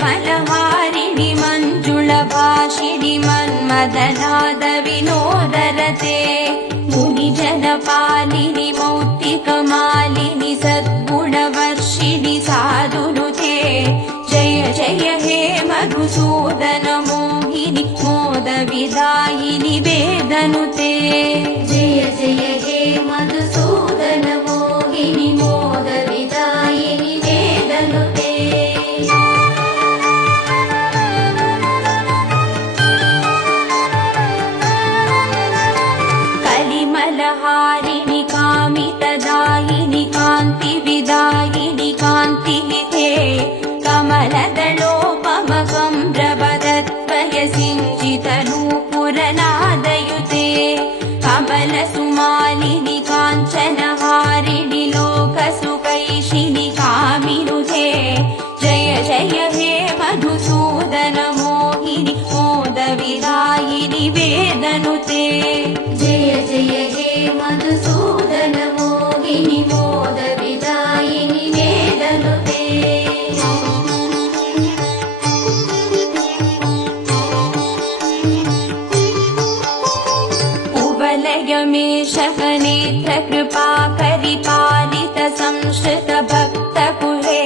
कलिमलहारिणि मञ्जुळभाषिणि मन्मदनाद विनोदरते मुनिजनपालिनि मौक्तिकमालिनि सद्गुणवर्षिणि साधुनुते जय जय हे मधुसूदन मोहिनि मोदविदायिनि वेदनुते जय जय हे मधुसूदन मोहिनि मोदविदायिनि वेदनुते कलिमलहारिणि कामितदायिनि कान्तिविदायिनि कान्तिहिते कमलदलोपमकम्रवदत्वयसिञ्चितनूपुरनादयुते कमलसुमालिनि काञ्चनहारिणि लोकसुकैशिनि कामिनुते जय जय हे मधुसूदन मोहिनि मोदविदायिनि वेदनुते जय जय हे मधुसूदन मोहिनि मोदविदायिनि वेदनुते कुवलयमेषकनेत्रकृपाकरिपालित संश्रित भक्तकुले